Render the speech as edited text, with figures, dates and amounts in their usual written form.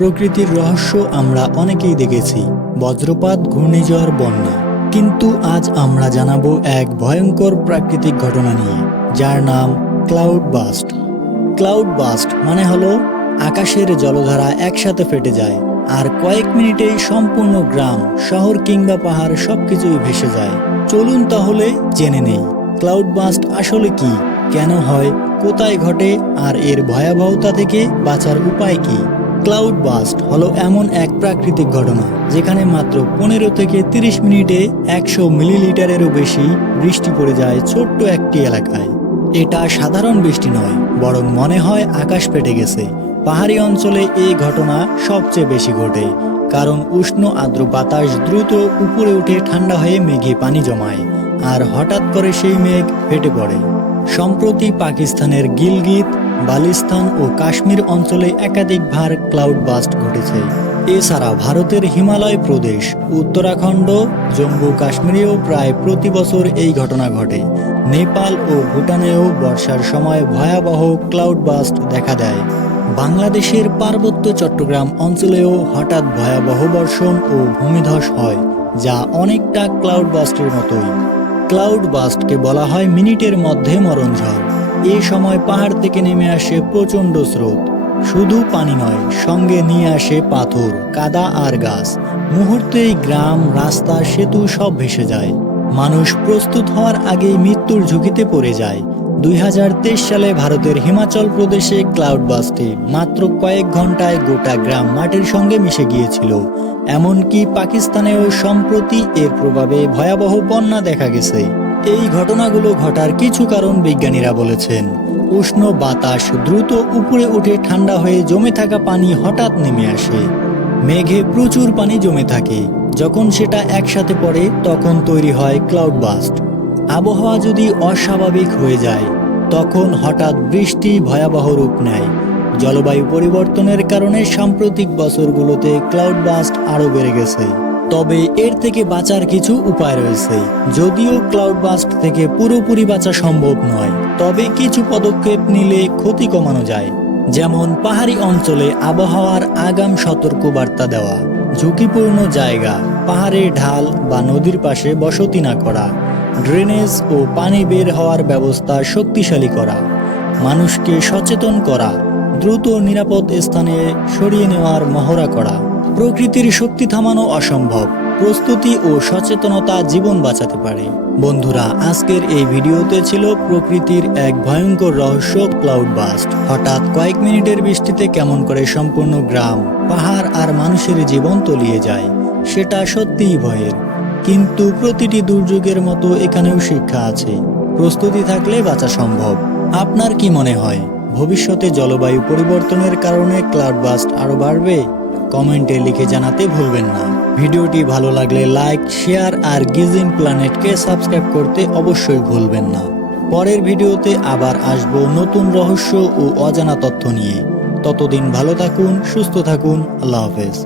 প্রকৃতির রহস্য আমরা অনেকেই দেখেছি, বজ্রপাত, ঘূর্ণিঝড়, বন্যা। কিন্তু আজ আমরা জানাবো এক ভয়ঙ্কর প্রাকৃতিক ঘটনা নিয়ে, যার নাম ক্লাউড বাস্ট। ক্লাউড বাস্ট মানে হলো আকাশের জলধারা একসাথে ফেটে যায়, আর কয়েক মিনিটেই সম্পূর্ণ গ্রাম, শহর কিংবা পাহাড় সবকিছুই ভেসে যায়। চলুন তাহলে জেনে নেই ক্লাউড বাস্ট আসলে কি, কেন হয়, কোথায় ঘটে, আর এর ভয়াবহতা থেকে বাঁচার উপায় কি। ক্লাউড বাস্ট হলো এমন এক প্রাকৃতিক ঘটনা যেখানে মাত্র 15 থেকে 30 মিনিটে 100 মিলিলিটারেরও বেশি বৃষ্টি পড়ে যায় ছোট্ট একটি এলাকায়। এটা সাধারণ বৃষ্টি নয়, বরং মনে হয় আকাশ ফেটে গেছে। পাহাড়ি অঞ্চলে এই ঘটনা সবচেয়ে বেশি ঘটে, কারণ উষ্ণ আর্দ্র বাতাস দ্রুত উপরে উঠে ঠান্ডা হয়ে মেঘে পানি জমায়, আর হঠাৎ করে সেই মেঘ ফেটে পড়ে। সম্প্রতি পাকিস্তানের গিলগিত, বালিস্তান ও কাশ্মীর অঞ্চলে একাধিকবার ক্লাউড বাস্ট ঘটেছে। এছাড়া ভারতের হিমালয় প্রদেশ, উত্তরাখণ্ড, জম্মু কাশ্মীরেও প্রায় প্রতি বছর এই ঘটনা ঘটে। নেপাল ও ভুটানেও বর্ষার সময় ভয়াবহ ক্লাউড বাস্ট দেখা দেয়। বাংলাদেশের পার্বত্য চট্টগ্রাম অঞ্চলেও হঠাৎ ভয়াবহ বর্ষণ ও ভূমিধস হয়, যা অনেকটা ক্লাউড বাস্টের মতোই। ক্লাউড বাস্টকে বলা হয় মিনিটের মধ্যে মরণঝড়। এই সময় পাহাড় থেকে নেমে আসে প্রচণ্ড স্রোত, শুধু পানি নয়, সঙ্গে নিয়ে আসে পাথর, কাদা আর গাছ। মুহূর্তেই গ্রাম, রাস্তা, সেতু সব ভেসে যায়। মানুষ প্রস্তুত হওয়ার আগেই মৃত্যুর ঝুঁকিতে পড়ে যায়। 2023 সালে ভারতের হিমাচল প্রদেশে ক্লাউড বাস্টে মাত্র কয়েক ঘন্টায় গোটা গ্রাম মাটির সঙ্গে মিশে গিয়েছিল। এমনকি পাকিস্তানেও সম্প্রতি এর প্রভাবে ভয়াবহ বন্যা দেখা গেছে। এই ঘটনাগুলো ঘটার কিছু কারণ বিজ্ঞানীরা বলেছেন। উষ্ণ বাতাস দ্রুত উপরে উঠে ঠান্ডা হয়ে জমে থাকা পানি হঠাৎ নেমে আসে। মেঘে প্রচুর পানি জমে থাকে, যখন সেটা একসাথে পড়ে তখন তৈরি হয় ক্লাউড বাস্ট। আবহাওয়া যদি অস্বাভাবিক হয়ে যায়, তখন হঠাৎ বৃষ্টি ভয়াবহ রূপ নেয়। জলবায়ু পরিবর্তনের কারণে সাম্প্রতিক বছরগুলোতে ক্লাউড বাস্ট আরও বেড়ে গেছে। তবে এর থেকে বাঁচার কিছু উপায় রয়েছে। যদিও ক্লাউড বাস্ট থেকে পুরোপুরি বাঁচা সম্ভব নয়, তবে কিছু পদক্ষেপ নিলে ক্ষতি কমানো যায়। যেমন পাহাড়ি অঞ্চলে আবহাওয়ার আগাম সতর্ক বার্তা দেওয়া, ঝুঁকিপূর্ণ জায়গা, পাহাড়ের ঢাল বা নদীর পাশে বসতি না করা, ড্রেনেজ ও পানি বের হওয়ার ব্যবস্থা শক্তিশালী করা, মানুষকে সচেতন করা, দ্রুত নিরাপদ স্থানে সরিয়ে নেওয়ার মহড়া করা। প্রকৃতির শক্তি থামানো অসম্ভব, প্রস্তুতি ও সচেতনতা জীবন বাঁচাতে পারে। বন্ধুরা, আজকের এই ভিডিওতে ছিল প্রকৃতির এক ভয়ঙ্কর রহস্য, ক্লাউড বাস্ট। হঠাৎ কয়েক মিনিটের বৃষ্টিতে কেমন করে সম্পূর্ণ গ্রাম, পাহাড় আর মানুষের জীবন তলিয়ে যায়, সেটা সত্যিই ভয়ের। কিন্তু প্রতিটি দুর্যোগের মতো এখানেও শিক্ষা আছে। প্রস্তুতি থাকলে বাঁচা সম্ভব। আপনার কি মনে হয়, ভবিষ্যতে জলবায়ু পরিবর্তনের কারণে ক্লাউড বাস্ট আরো বাড়বে? কমেন্টে লিখে জানাতে ভুলবেন না। ভিডিওটি ভালো লাগলে লাইক, শেয়ার আর গিজিন প্ল্যানেটকে সাবস্ক্রাইব করতে অবশ্যই ভুলবেন না। পরের ভিডিওতে আবার আসবো নতুন রহস্য ও অজানা তথ্য নিয়ে। ততদিন ভালো থাকুন, সুস্থ থাকুন। আল্লাহ হাফেজ।